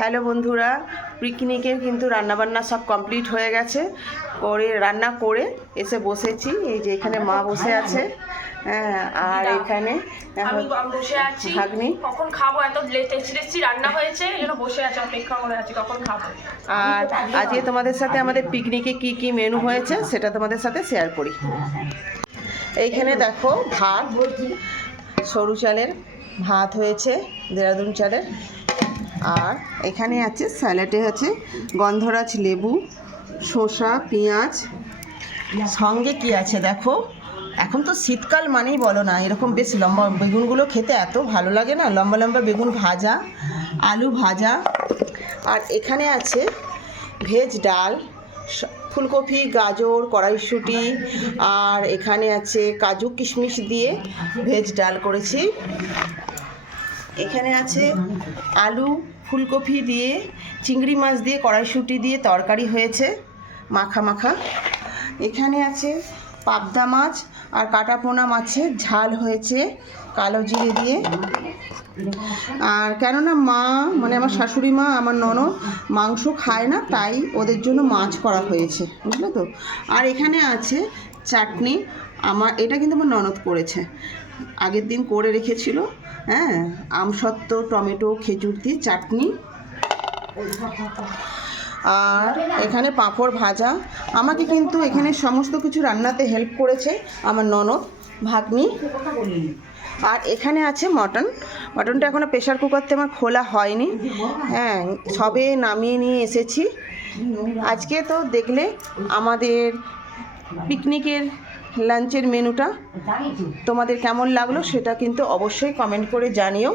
Hello বন্ধুরা, পিকনিকের কিন্তু রান্নাবান্না সব কমপ্লিট হয়ে গেছে। রান্না করে এসে বসেছি। এই যে এখানে মা বসে আছে, হ্যাঁ, আর এখানে আমি বসে আছি। ভাগ্নি কখন খাবো, এত টেস্টি রান্না হয়েছে, এজন্য বসে আছি, অপেক্ষা করে আছি কখন খাবো। আর আজকে তোমাদের সাথে আমাদের পিকনিকে কি কি মেনু হয়েছে সেটা তোমাদের সাথে শেয়ার করি। এইখানে দেখো ভাত, সরু চালের ভাত হয়েছে, দেরাদুন চালের। আর এখানে আছে স্যালাডে আছে গন্ধরাজ লেবু, শসা, পেঁয়াজ। সঙ্গে কি আছে দেখো, এখন তো শীতকাল মানেই বলো না, এরকম বেশ লম্বা বেগুনগুলো খেতে এত ভালো লাগে না, লম্বা লম্বা বেগুন ভাজা, আলু ভাজা। আর এখানে আছে ভেজ ডাল, ফুলকপি, গাজর, কড়াইশুঁটি, আর এখানে আছে কাজু কিশমিশ দিয়ে ভেজ ডাল করেছি। এখানে আছে আলু ফুলকপি দিয়ে চিংড়ি মাছ দিয়ে কড়াইশুঁটি দিয়ে তরকারি হয়েছে, মাখা মাখা। এখানে আছে পাবদা মাছ আর কাটাপোনা মাছের ঝাল হয়েছে কালো জিরে দিয়ে। আর কেননা মা মানে আমার শাশুড়ি মা, আমার ননদ মাংস খায় না, তাই ওদের জন্য মাছ করা হয়েছে, বুঝলে তো। আর এখানে আছে চাটনি, এটা কিন্তু আমার ননদ করেছে, আগের দিন করে রেখেছিল, হ্যাঁ, আমসত্ত্ব, টমেটো, খেজুর দিয়ে চাটনি। আর এখানে পাঁপড় ভাজা। আমাকে কিন্তু এখানে সমস্ত কিছু রান্নাতে হেল্প করেছে আমার ননদ ভাগ্নি। আর এখানে আছে মটনটা এখনও প্রেশার কুকারতে আমার খোলা হয়নি, হ্যাঁ, সবে নামিয়ে নিয়ে এসেছি। আজকে তো দেখলে আমাদের পিকনিকের লাঞ্চের মেনুটা, তোমাদের কেমন লাগলো সেটা কিন্তু অবশ্যই কমেন্ট করে জানিও।